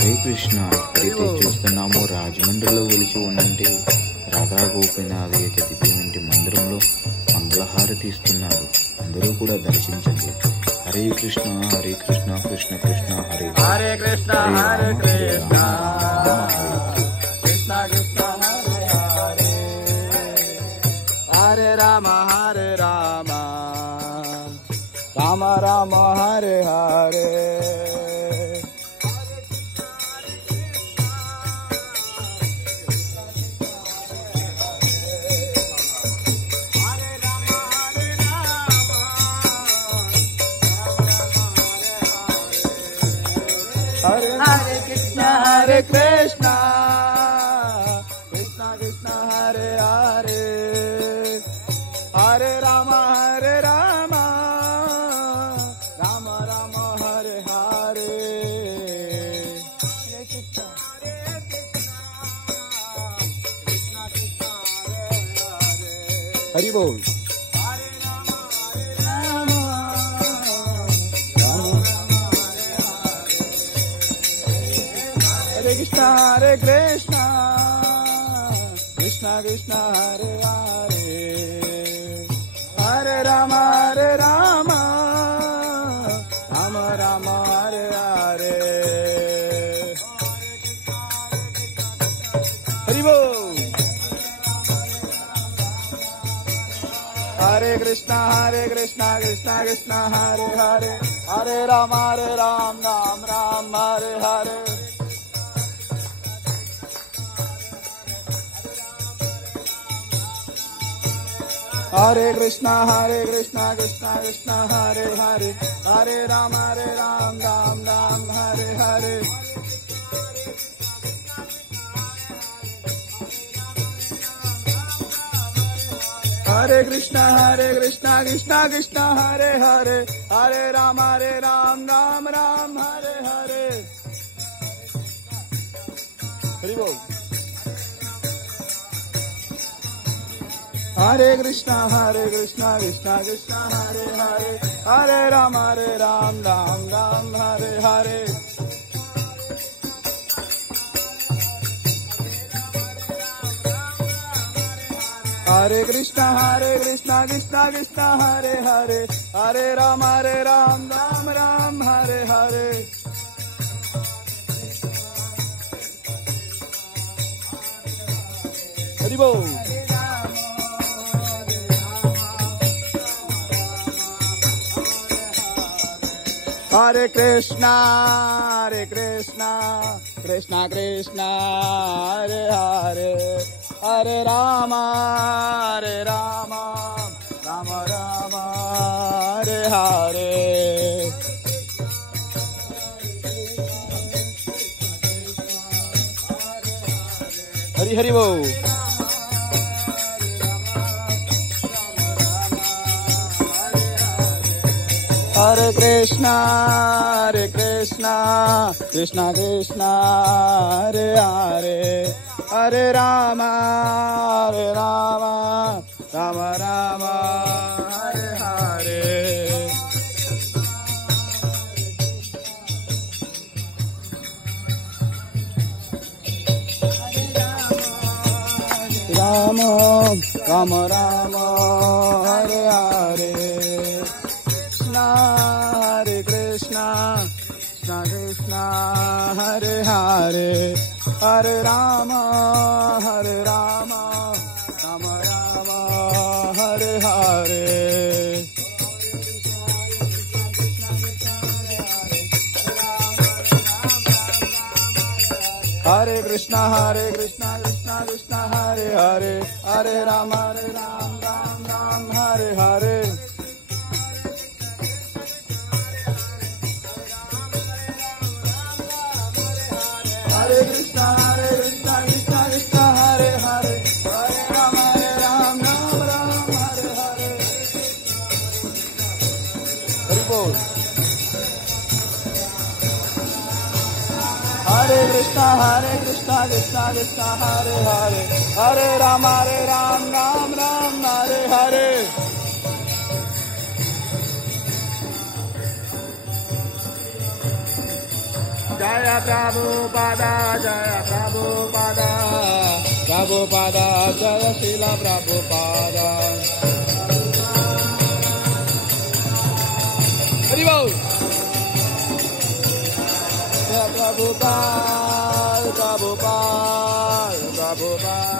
హరే కృష్ణ. అయితే చూస్తున్నాము రాజమండ్రిలో వెలిచి ఉన్నంటే రాధా గోపీనాథ్ యొక్క దివ్యమంటి మందిరంలో మంగళహారతి ఇస్తున్నారు. అందరూ కూడా దర్శించండి. Hare Krishna Hare Krishna Krishna Krishna Hare Hare Krishna Hare Krishna Krishna Krishna Hare Hare Hare Rama Rama Rama Hare Hare Hare Krishna Hare Krishna Krishna Krishna Hare Hare Hare Rama Rama Rama Hare Hare Hare Krishna Krishna Krishna Hare Hare Hari Bol Hare Krishna Krishna Krishna Hare Hare Hare Rama Rama Rama Hare Hare Hari Bol Hare Krishna Krishna Krishna Hare Hare Hare Rama Ram Hare Hare Hare Krishna Krishna Krishna Hare Hare Hare Rama Ram Hare Hare Hare Krishna Krishna Krishna Hare Hare Hare Rama Ram Hare Hare Hari Bol Hare Krishna Krishna Krishna Hare Hare Hare Rama Ram Hare Hare Hare Krishna Krishna Krishna Hare Hare Hare Rama Ram Hare Hare Hari Bol Hare Krishna Krishna Krishna Hare Hare Hare Rama Rama Hare Hare Hari Bol Hare Krishna Krishna Krishna Hare Hare Hare Rama Rama Hare Hare Rama Hare Hare Hare Krishna Krishna Hare Hare Hare Rama Rama Hare Hare Hare Krishna Krishna Hare Hare Hare Rama Ram Hare Hare Hare Krishna Krishna Hare Hare Hare Rama Ram Hare Hare Hari Bol Hare Krishna Hare Hare Hare Rama Ram Hare Hare जय प्रभुपादा प्रभुपादा जय श्रील प्रभुपादा हरि बोल जय प्रभुपाद प्रभुपाद प्रभुपाद